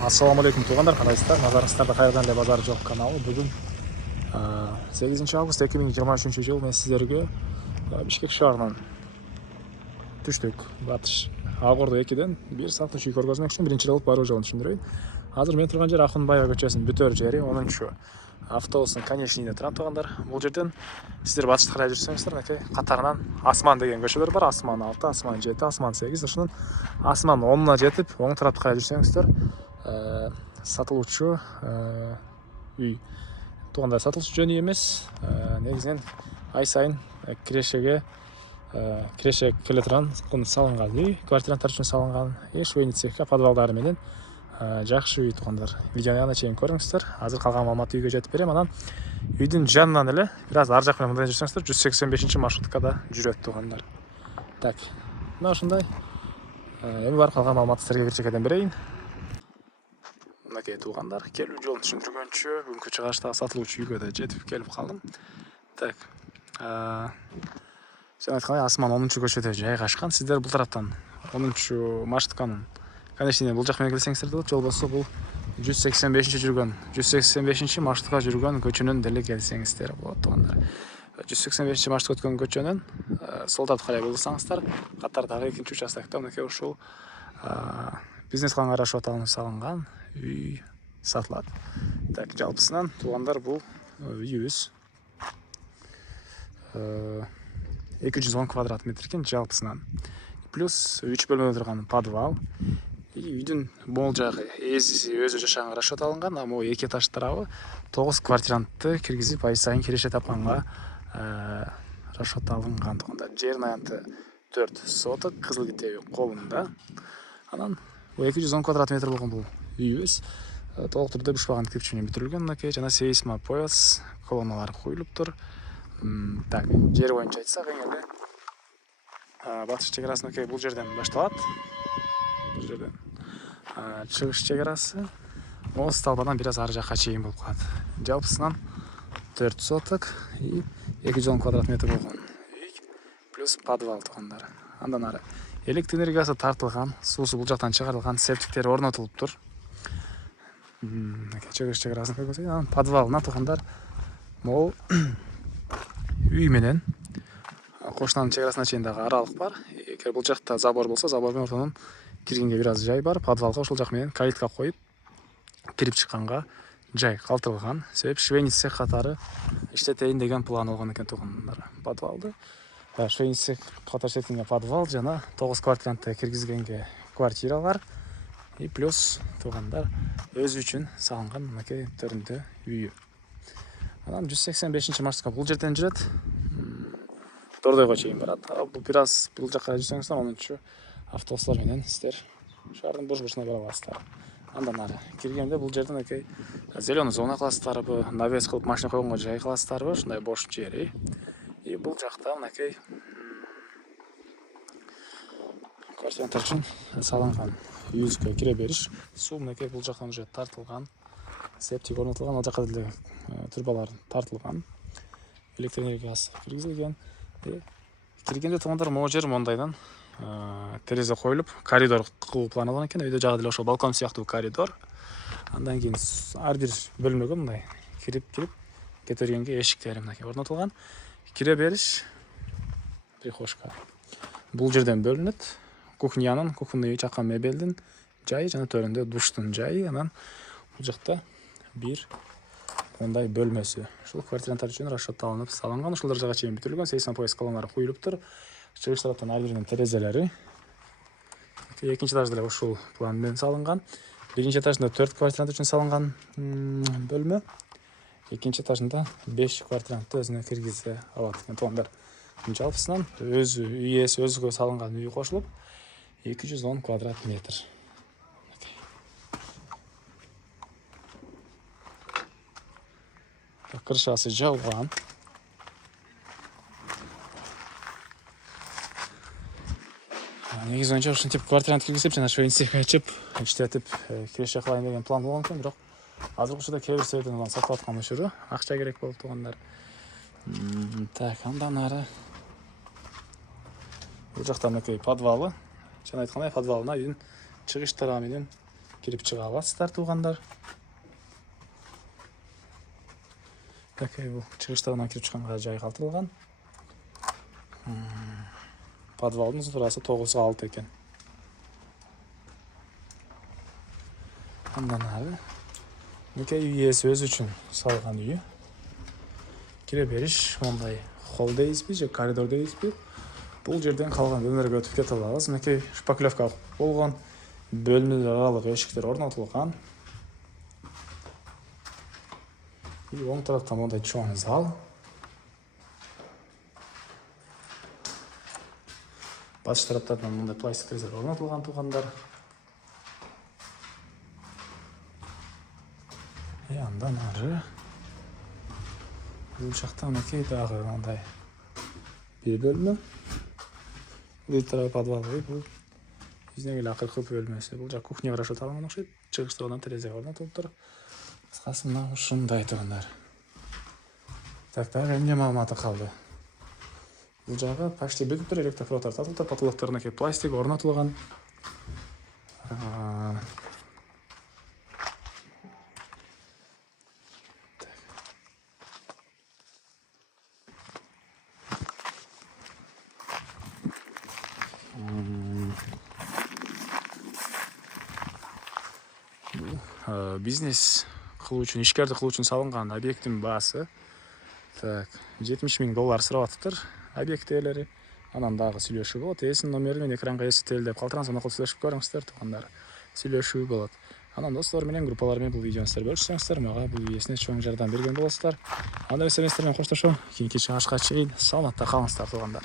Ассаламу алейкум туугандар, кандайсыздар? Назарыңыздарда кайрадан эле Базар Жок каналы. Бүгүн 8 август 2023 жыл мен сиздерге Бишкек шаарынан түштүк. Батыш Агордо 2ден 1 саат үй көргөзмөкчүмүн. Биринчи болуп баруу жолун түшүндүрөйүн. Азыр мен турган жер Акунбаева көчөсүнүн бүтөр жери, 10-чу автобустун конечныйында турам туугандар. Бул жерден сиздер батышты карай жүрсөңүздөр, катарынан Асман деген көчөлөр бар. Асман 6, Асман 7, Асман 8, ушунун Асман 10-на жетип, оң тарапты карай жүрсөңүздөр сатылуучу үй. Туугандар, сатылуучу жөнү эмес, негизинен ай сайын киреше келе турган салынган үй, квартиранттар үчүн салынган, швейный цехка подвалдары менен жакшы үй туугандар. Видеону ана чейин көрүңүздөр. Азыр калган маалыматты үйгө жетип берем. Анан үйдүн жанынан эле бир аз ар жак менен мындай жүрсөңүздөр 185 маршруткада жүрөт туугандар. Так, мына ушундай. Эми бар калган маалыматты силерге бир чекеден берейин. Мынакей туугандар, келүү жолун түшүндүргөнчө бүгүнкү чыгышта сатылуучу үйгө да жетип келип калдым. Так, сен айткандай Асман 10-чу көчөдө жайгашкан. Сиздер бул тараптан 10-чу маршрутканын конечныйына бул жак менен келсеңиздер болот. Же болбосо бул 185-чи маршрутка жүргөн көчөнүн деле келсеңиздер болот туугандар. 185-чи маршрутка өткөн көчөнүн сол тарапты карай бурсаңыздар, катардагы 2-нчи участокто мынакей ушул бизнес кылганга расчет алынып салынган үй сатылат. Так, жалпысынан туугандар, бул үйүбүз 210 квадрат метр экен жалпысынан. Плюс 3 бөлмөлүү турган подвал. Үйдүн мол жагы өзү жашаганга расчет алынган, а могу 2 этаж тарабы 9 квартирантты киргизип ай сайын киреше тапканга расчет алынган туугандар. Жердин аянты 4 соток, кызыл китеби колунда. Анан 210 квадрат метр болгон бул үйүбүз толук түрдө бушпаган кирпичинен бүтүрүлгөн. Мынакей жана сейсма пояс колонналары коюлуптур. Так, жер боюнча айтсак, эң эле батыш чек арасы бул жерден башталат. Бул жерден чыгыш чек арасы могу столбадан бир аз ары жакка чейин болуп калат. Жалпысынан 4 соток и 210 квадрат метр болгон үй плюс подвал туугандар. Андан ары электр энергиясы тартылган, суусу бул жактан чыгарылган, септиктер орнотулуптур. Чыгыш чек арасын көргөзөйүн. Анан подвалына туугандар могу үй менен кошунанын чек арасына чейин дагы аралык бар. Эгер бул жакта забор болсо, забордун ортонун киргенге бир аз жай бар. Подвалга ошол жак менен калитка коюп кирип чыкканга жай калтырылган. Себеп швейный цех катары иштетейин деген план болгон экен туугандар. Подвалды швейный цех катары иштеткен подвал жана 9 квартирантты киргизгенге квартиралар и плюс туугандар өзү үчүн салынган мынакей төрүндө үйү. Анан 185-чи маршрутка бул жерден жүрөт. Дордойго чейин барат. Бул бир аз бул жакка жүрсөңүздөр 10-чу автобустар менен сиздер шаардын буш-бушуна бара аласыздар. Андан ары киргенде бул жерден мынакей зеленый зона кыласыздарбы, навес кылып машина койгонго жай кыласыздарбы, ушундай бош жери. И бул жакта мынакей квартиранттар үчүн салынган үйүбүзгө кире бериш. Суу мынакей бул жактан уже тартылган. Септик орнотулган, ал жакка деле турбалар тартылган. Электр энергиясы киргизилген. Киргенде туугандар могу жер мондайдан терезе коюлуп, коридор кылуу планланган экен. Үйдө жагы деле ошол балкон сыяктуу коридор. Андан кийин ар бир бөлмөгө мындай кирип кете бергенге эшиктери мынакей орнотулган. Кире бериш прихожка. Бул жерден бөлүнөт. Кухнянын жакка мебелдин жайы жана төрүндө душтун жайы. Анан бул жакта бир мындай бөлмөсү. Ушул квартиранттар үчүн расчет алынып салынган. Ушул дәрежеге чейин бүтүрүлгөн. Сейсма пояс колоналары коюлуптур. Чыгыш тараптан ар биринин терезелери. Экинчи этаж деле ушул план менен салынган. Биринчи этажында 4 квартирант үчүн салынган бөлмө. Экинчи этажында 5 квартирантты өзүнө киргизе алат экен туугандар. Жалпысынан өзү үйөсү өзүгө салынган үй кошулуп 210 квадрат метр. Крышасы жабылган. Негизи боюнча ушинтип квартирант киргизип жана швейный цех ачып иштетип киреше кылайын деген план болгон экен, бирок азыркы учурда кээ бир себептен сатылып аткан учуру акча керек болуп туугандар. Так, андан ары бул жакта мынакей подвалы. Жана айткандай подвалына үйдүн чыгыш тарабы менен кирип чыга аласыздар туугандар. Такай бул чыгыштарынан кирип чыкканга жай калтырылган. Подвалдын турасы 9-6 экен. Андан ары Мекей үйесі өзі үчүн салган үйү. Кире бериш мондай холл дейсизби же коридор дейсизби? Бул жерден калган бөлмөлөргө өтүп кете алабыз. Мекей шпаклевка болгон, бөлмөлөр аралык эшиктер орнотулган. Оң тарапта мондай чоң зал. Батыш тараптардан мондай пластик терезелер орнотулган туугандар. Андан ары бул жакта Мекей дагы мындай бир бөлмө. Бул тарап подвал, бул бизден эле акыркы бөлмөсү. Бул жак кухня расчет алынган окшойт. Чыгыштырган терезе орнотулуптур. Кыскасы мына ушундай туугандар. Так, дагы эмне маалыматы калды? Бул жагы почти бүтүп электропроводдор тартылды, потолокторуна кеп пластик орнотулган. Бизнес кылуу үчүн, ишкердик кылуу үчүн салынган объекттин баасы. Так, $70,000 сурап атыптыр объект ээлери. Анан дагы сүйлөшүү болот. Ээсинин номери мен экранга эсептелди деп калтыраңыз, аны сүйлөшүп көрүңүздөр туугандар. Сүйлөшүү болот. Анан достор менен, группалар менен бул видеону сиздер бөлүшсөңүздөр, мага бул видеосуна чоң жардам берген болосуздар. Анда эместермен коштошом. Кийинки чыгышка чейин саламатта калыңыздар туугандар.